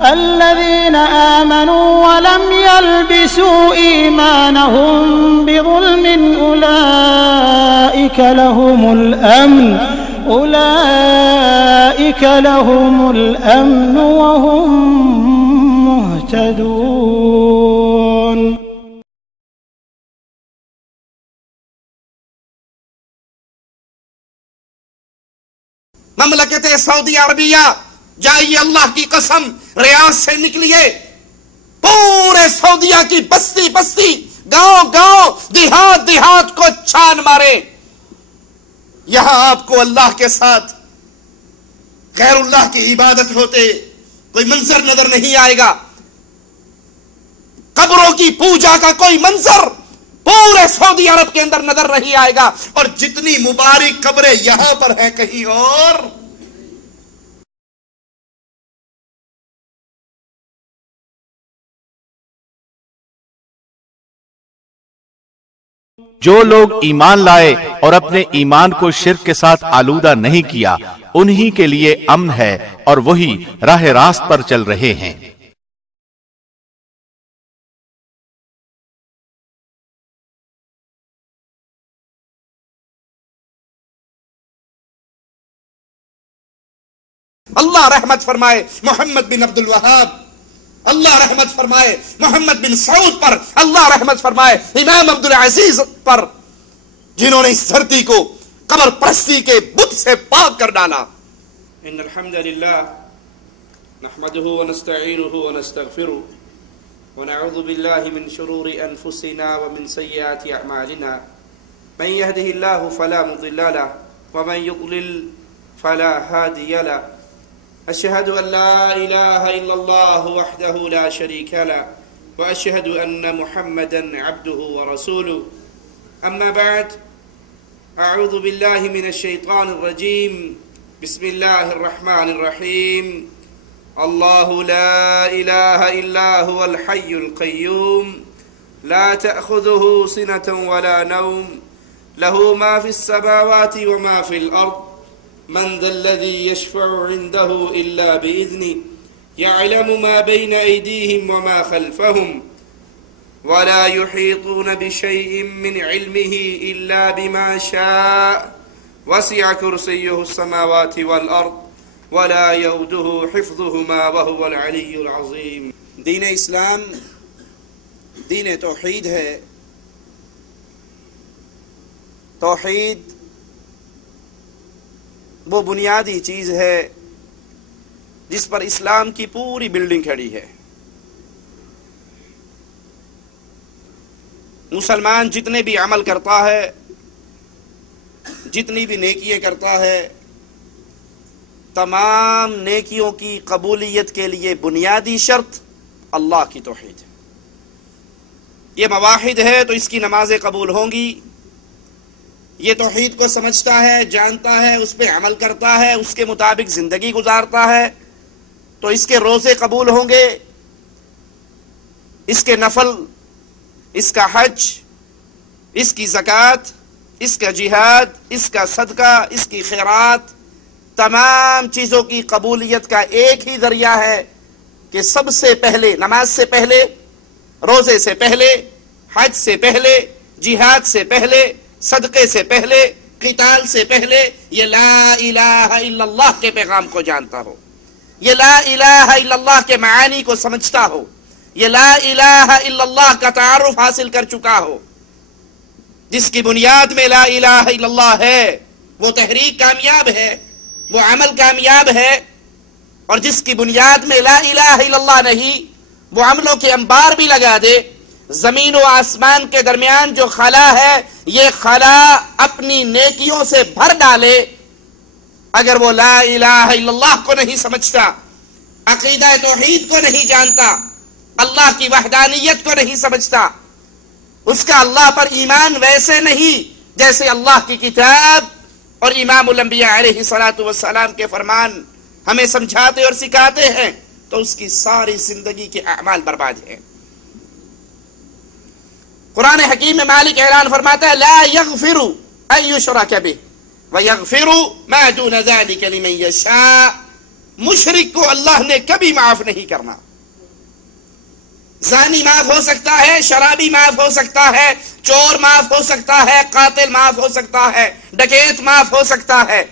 الذين آمنوا ولم يلبسوا إيمانهم بظلم أولئك لهم الأمن وهم مهتدون. مملکت سعودی عربیہ، جائیے اللہ کی قسم، ریاض سے نکلیے، پورے سعودیہ کی بستی بستی، گاؤں گاؤں، دیہات دیہات کو چھان مارے، یہاں آپ کو اللہ کے ساتھ غیر اللہ کی عبادت ہوتے کوئی منظر نظر نہیں آئے گا، قبروں کی پوجا کا کوئی منظر پورے سعودی عرب کے اندر نظر نہیں آئے گا، اور جتنی مبارک قبریں یہاں پر ہیں کہیں اور جو لوگ ایمان لائے اور اپنے ایمان کو شرک کے ساتھ آلودہ نہیں کیا، انہی کے لیے امن ہے اور وہی راہ راست پر چل رہے ہیں۔ اللہ رحمت فرمائے محمد بن عبد الوہاب، اللہ رحمت فرمائے محمد بن سعود پر، اللہ رحمت فرمائے امام عبد العزیز پر، جنہوں نے اس دھرتی کو قبر پرستی کے بت سے پاک کر ڈالا۔ ان الحمد للہ نحمده ونستعینه ونستغفره ونعوذ باللہ من شرور انفسنا ومن سیئات اعمالنا، من يهده الله فلا مضل له ومن يضلل فلا هادي له، أشهد أن لا إله إلا الله وحده لا شريك له وأشهد أن محمدا عبده ورسوله، أما بعد، أعوذ بالله من الشيطان الرجيم، بسم الله الرحمن الرحيم، الله لا إله إلا هو الحي القيوم، لا تأخذه سنة ولا نوم، له ما في السماوات وما في الأرض، من ذا الذي يشفع عنده إلا بإذنه، يعلم ما بين أيديهم وما خلفهم، ولا يحيطون بشيء من علمه إلا بما شاء، وسع كرسيه السماوات والأرض ولا يؤوده حفظهما وهو العلي العظيم۔ دین اسلام دین توحید ہے۔ توحید وہ بنیادی چیز ہے جس پر اسلام کی پوری بلڈنگ کھڑی ہے۔ مسلمان جتنے بھی عمل کرتا ہے، جتنی بھی نیکیاں کرتا ہے، تمام نیکیوں کی قبولیت کے لیے بنیادی شرط اللہ کی توحید ہے۔ یہ موحد ہے تو اس کی نمازیں قبول ہوں گی، یہ توحید کو سمجھتا ہے، جانتا ہے، اس پہ عمل کرتا ہے، اس کے مطابق زندگی گزارتا ہے تو اس کے روزے قبول ہوں گے، اس کے نفل، اس کا حج، اس کی زکوٰۃ، اس کا جہاد، اس کا صدقہ، اس کی خیرات، تمام چیزوں کی قبولیت کا ایک ہی ذریعہ ہے کہ سب سے پہلے، نماز سے پہلے، روزے سے پہلے، حج سے پہلے، جہاد سے پہلے، صدقے سے پہلے، قتال سے پہلے یہ لا الہ الا اللہ کے پیغام کو جانتا ہو، یہ لا الہ الا اللہ کے معانی کو سمجھتا ہو، یہ لا الہ الا اللہ کا تعارف حاصل کر چکا ہو۔ جس کی بنیاد میں لا الہ الا اللہ ہے وہ تحریک کامیاب ہے، وہ عمل کامیاب ہے، اور جس کی بنیاد میں لا الہ الا اللہ نہیں، وہ عملوں کے انبار بھی لگا دے، زمین و آسمان کے درمیان جو خلا ہے یہ خلا اپنی نیکیوں سے بھر ڈالے، اگر وہ لا الہ الا اللہ کو نہیں سمجھتا، عقیدہ توحید کو نہیں جانتا، اللہ کی وحدانیت کو نہیں سمجھتا، اس کا اللہ پر ایمان ویسے نہیں جیسے اللہ کی کتاب اور امام الانبیاء علیہ السلام کے فرمان ہمیں سمجھاتے اور سکھاتے ہیں، تو اس کی ساری زندگی کے اعمال برباد ہیں۔ قرآن حکیم میں مالک اعلان فرماتا ہے لا یغفر ان یشرک بہ ویغفر ما دون ذلک لمن یشاء، مشرک کو اللہ نے کبھی معاف نہیں کرنا. زانی معاف ہو سکتا ہے، شرابی معاف ہو سکتا ہے، چور معاف ہو سکتا ہے، قاتل معاف ہو سکتا ہے، ڈکیت معاف ہو سکتا ہے.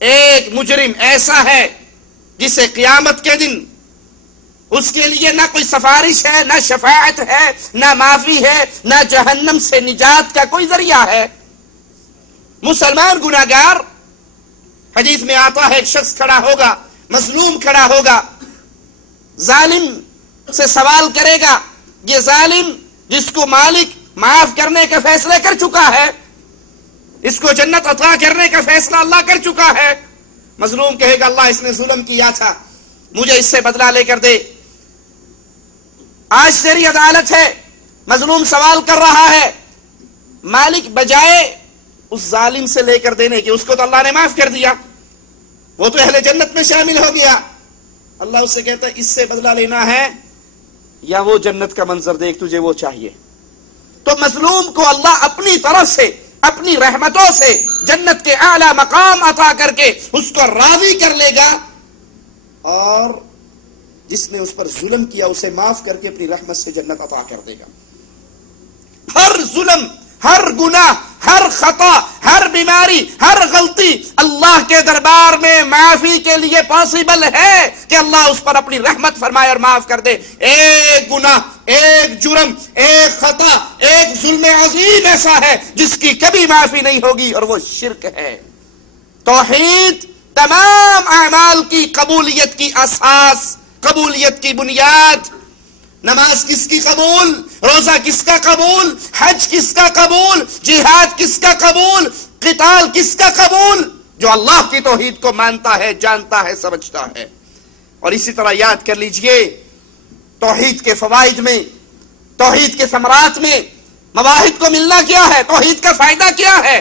ایک مجرم ایسا ہے جسے قیامت کے دن اس کے لیے نہ کوئی سفارش ہے، نہ شفاعت ہے، نہ معافی ہے، نہ جہنم سے نجات کا کوئی ذریعہ ہے. مسلمان گناہگار، حدیث میں آتا ہے ایک شخص کھڑا ہوگا، مظلوم کھڑا ہوگا، ظالم سے سوال کرے گا. یہ ظالم جس کو مالک معاف کرنے کا فیصلہ کر چکا ہے، اس کو جنت عطا کرنے کا فیصلہ اللہ کر چکا ہے. مظلوم کہے گا اللہ اس نے ظلم کیا تھا، مجھے اس سے بدلہ لے کر دے. آج تیری عدالت ہے. مظلوم سوال کر رہا ہے، مالک بجائے اس ظالم سے لے کر دینے کے، اس کو تو اللہ نے معاف کر دیا، وہ تو اہل جنت میں شامل ہو گیا. اللہ اس سے کہتا ہے اس سے بدلہ لینا ہے یا وہ جنت کا منظر دیکھ، تجھے وہ چاہیے. تو مظلوم کو اللہ اپنی طرف سے، اپنی رحمتوں سے جنت کے اعلی مقام عطا کر کے اس کو راضی کر لے گا، اور جس نے اس پر ظلم کیا اسے معاف کر کے اپنی رحمت سے جنت عطا کر دے گا. ہر ظلم، ہر گناہ، ہر خطا، ہر بیماری، ہر غلطی اللہ کے دربار میں معافی کے لیے پاسبل ہے کہ اللہ اس پر اپنی رحمت فرمائے اور معاف کر دے. ایک گناہ، ایک جرم، ایک خطا، ایک ظلم عظیم ایسا ہے جس کی کبھی معافی نہیں ہوگی، اور وہ شرک ہے. توحید تمام اعمال کی قبولیت کی اساس، قبولیت کی بنیاد. نماز کس کی قبول، روزہ کس کا قبول، حج کس کا قبول، جہاد کس کا قبول، قتال کس کا قبول؟ جو اللہ کی توحید کو مانتا ہے، جانتا ہے، سمجھتا ہے. اور اسی طرح یاد کر لیجئے، توحید کے فوائد میں، توحید کے ثمرات میں مواہب کو ملنا کیا ہے، توحید کا فائدہ کیا ہے؟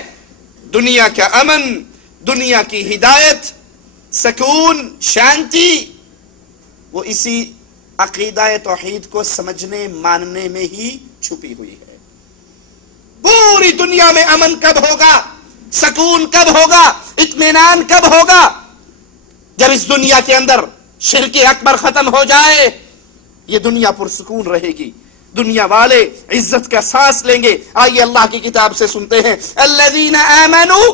دنیا کا امن، دنیا کی ہدایت، سکون، شانتی، وہ اسی عقیدہ توحید کو سمجھنے ماننے میں ہی چھپی ہوئی ہے. پوری دنیا میں امن کب ہوگا، سکون کب ہوگا، اطمینان کب ہوگا؟ جب اس دنیا کے اندر شرک اکبر ختم ہو جائے. یہ دنیا پرسکون رہے گی، دنیا والے عزت کا سانس لیں گے. آئیے اللہ کی کتاب سے سنتے ہیں، الذین آمنوا،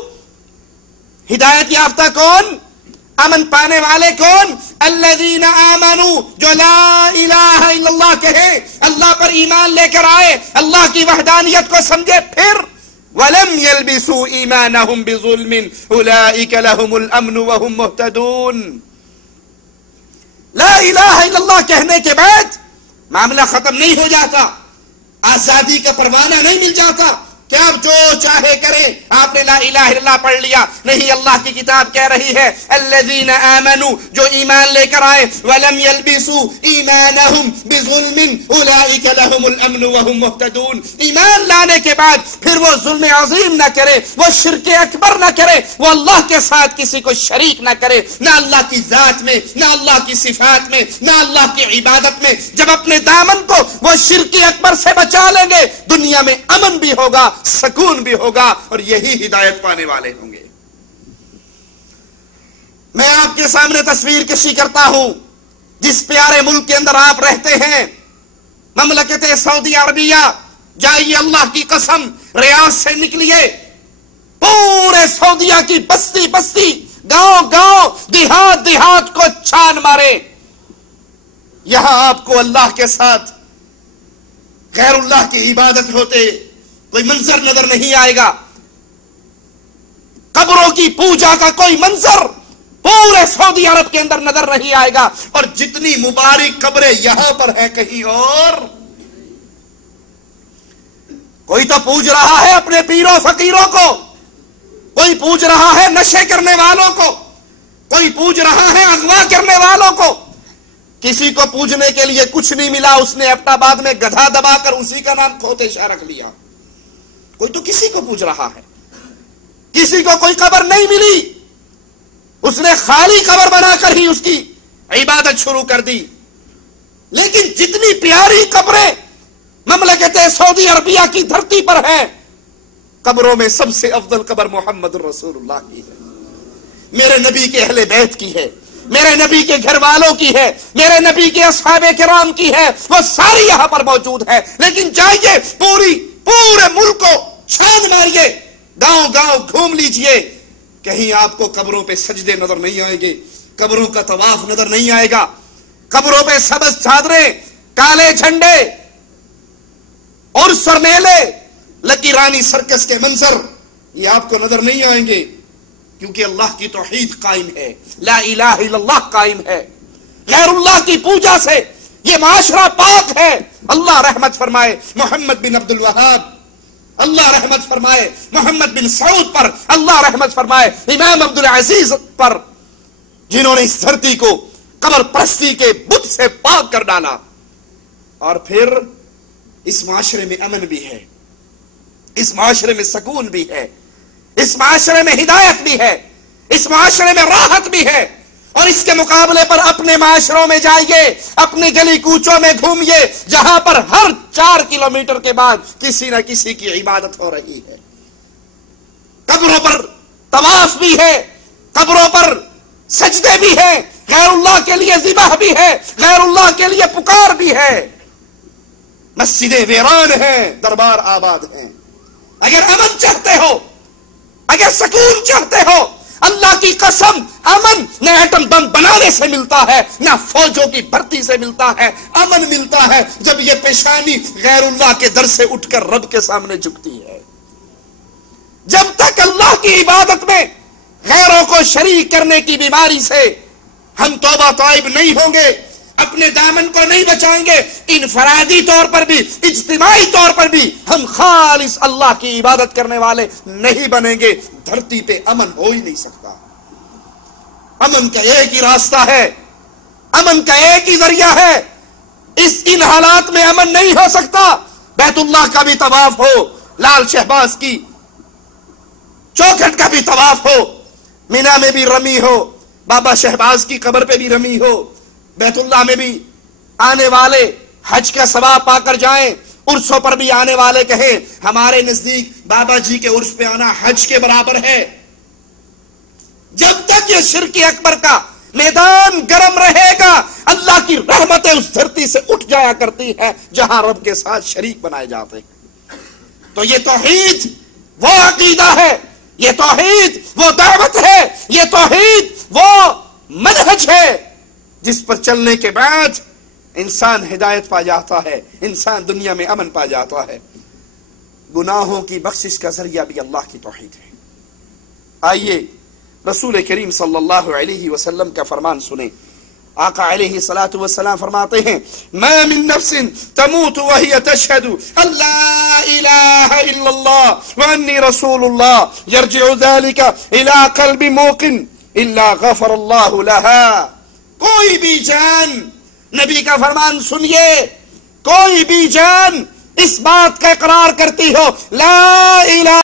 ہدایت یافتہ کون، امن پانے والے کون؟ الذین آمنوا، جو لا الہ الا اللہ کہے، اللہ پر ایمان لے کر آئے، اللہ کی وحدانیت کو سمجھے، پھر وَلَمْ يَلْبِسُوا إِيمَانَهُمْ بِظُلْمٍ أُولَئِكَ لَهُمُ الْأَمْنُ وَهُمْ مُهْتَدُونَ. لا الہ الا اللہ کہنے کے بعد معاملہ ختم نہیں ہو جاتا، آزادی کا پروانہ نہیں مل جاتا کہ آپ جو چاہے کریں، آپ نے لا الہ الا اللہ پڑھ لیا. نہیں، اللہ کی کتاب کہہ رہی ہے الذین آمنوا، جو ایمان لے کر آئے، ولم یلبسوا ایمانہم بظلم اولئک لہم الامن وہم مہتدون. ایمان لانے کے بعد پھر وہ ظلم عظیم نہ کرے، وہ شرک اکبر نہ کرے، وہ اللہ کے ساتھ کسی کو شریک نہ کرے، نہ اللہ کی ذات میں، نہ اللہ کی صفات میں، نہ اللہ کی عبادت میں. جب اپنے دامن کو وہ شرک اکبر سے بچا لیں گے، دنیا میں امن بھی ہوگا، سکون بھی ہوگا، اور یہی ہدایت پانے والے ہوں گے. میں آپ کے سامنے تصویر کشی کرتا ہوں جس پیارے ملک کے اندر آپ رہتے ہیں، مملکت سعودی عربیہ. جائیے، اللہ کی قسم، ریاض سے نکلیے، پورے سعودیہ کی بستی بستی، گاؤں گاؤں، دیہات دیہات کو چھان مارے. یہاں آپ کو اللہ کے ساتھ غیر اللہ کی عبادت ہوتے کوئی منظر نظر نہیں آئے گا. قبروں کی پوجا کا کوئی منظر پورے سعودی عرب کے اندر نظر نہیں آئے گا. اور جتنی مبارک قبریں یہاں پر ہیں، کہیں اور کوئی تو پوج رہا ہے اپنے پیروں فقیروں کو، کوئی پوج رہا ہے نشے کرنے والوں کو، کوئی پوج رہا ہے اغوا کرنے والوں کو. کسی کو پوجنے کے لیے کچھ نہیں ملا، اس نے اپنا بعد میں گدھا دبا کر اسی کا نام کھوتے شاہ رکھ لیا. کوئی تو کسی کو پوج رہا ہے، کسی کو کوئی قبر نہیں ملی، اس نے خالی قبر بنا کر ہی اس کی عبادت شروع کر دی. لیکن جتنی پیاری قبریں مملکت سعودی عربیہ کی دھرتی پر ہیں، قبروں میں سب سے افضل قبر محمد رسول اللہ کی ہے، میرے نبی کے اہل بیت کی ہے، میرے نبی کے گھر والوں کی ہے، میرے نبی کے اصحاب کرام کی ہے، وہ ساری یہاں پر موجود ہے۔ لیکن جائیے پورے ملک کو چھان ماریے، گاؤں گاؤں گھوم لیجئے، کہیں آپ کو قبروں پہ سجدے نظر نہیں آئیں گے، قبروں کا طواف نظر نہیں آئے گا، قبروں پہ سبز چادریں، کالے جھنڈے، عرس اور میلے، لکی رانی سرکس کے منظر یہ آپ کو نظر نہیں آئیں گے، کیونکہ اللہ کی توحید قائم ہے، لا الہ الا اللہ قائم ہے۔ غیر اللہ کی پوجا سے یہ معاشرہ پاک ہے۔ اللہ رحمت فرمائے محمد بن عبد الوہاب، اللہ رحمت فرمائے محمد بن سعود پر، اللہ رحمت فرمائے امام عبد العزیز پر، جنہوں نے اس دھرتی کو قبر پرستی کے بت سے پاک کر ڈالا۔ اور پھر اس معاشرے میں امن بھی ہے، اس معاشرے میں سکون بھی ہے، اس معاشرے میں ہدایت بھی ہے، اس معاشرے میں راحت بھی ہے۔ اور اس کے مقابلے پر اپنے معاشروں میں جائیے، اپنے گلی کوچوں میں گھومیے، جہاں پر ہر 4 کلومیٹر کے بعد کسی نہ کسی کی عبادت ہو رہی ہے، قبروں پر طواف بھی ہے، قبروں پر سجدے بھی ہیں، غیر اللہ کے لیے ذبح بھی ہے، غیر اللہ کے لیے پکار بھی ہے، مسجدیں ویران ہیں، دربار آباد ہیں۔ اگر امن چاہتے ہو، اگر سکون چاہتے ہو، اللہ کی قسم امن نہ ایٹم بم بنانے سے ملتا ہے، نہ فوجوں کی بھرتی سے ملتا ہے۔ امن ملتا ہے جب یہ پیشانی غیر اللہ کے در سے اٹھ کر رب کے سامنے جھکتی ہے۔ جب تک اللہ کی عبادت میں غیروں کو شریک کرنے کی بیماری سے ہم توبہ طائب نہیں ہوں گے، اپنے دامن کو نہیں بچائیں گے، انفرادی طور پر بھی اجتماعی طور پر بھی ہم خالص اللہ کی عبادت کرنے والے نہیں بنیں گے، دھرتی پہ امن ہو ہی نہیں سکتا۔ امن کا ایک ہی راستہ ہے، امن کا ایک ہی ذریعہ ہے۔ ان حالات میں امن نہیں ہو سکتا۔ بیت اللہ کا بھی طواف ہو، لال شہباز کی چوکھٹ کا بھی طواف ہو، مینا میں بھی رمی ہو، بابا شہباز کی قبر پہ بھی رمی ہو، بیت اللہ میں بھی آنے والے حج کا ثواب پا کر جائیں، عرسوں پر بھی آنے والے کہیں ہمارے نزدیک بابا جی کے عرس پہ آنا حج کے برابر ہے۔ جب تک یہ شرک اکبر کا میدان گرم رہے گا، اللہ کی رحمتیں اس دھرتی سے اٹھ جایا کرتی ہے جہاں رب کے ساتھ شریک بنائے جاتے ہیں۔ تو یہ توحید وہ عقیدہ ہے، یہ توحید وہ دعوت ہے، یہ توحید وہ منہج ہے جس پر چلنے کے بعد انسان ہدایت پا جاتا ہے، انسان دنیا میں امن پا جاتا ہے۔ گناہوں کی بخشش کا ذریعہ بھی اللہ کی توحید ہے۔ آئیے رسول کریم صلی اللہ علیہ وسلم کا فرمان سنیں۔ آقا علیہ الصلوۃ والسلام فرماتے ہیں ما من نفس تموت وهي تشهد ان لا اله الا الله واني رسول الله يرجع ذلك الى قلب موقن الا غفر الله لها۔ کوئی بھی جان، نبی کا فرمان سنیے، کوئی بھی جان اس بات کا اقرار کرتی ہو لا الہ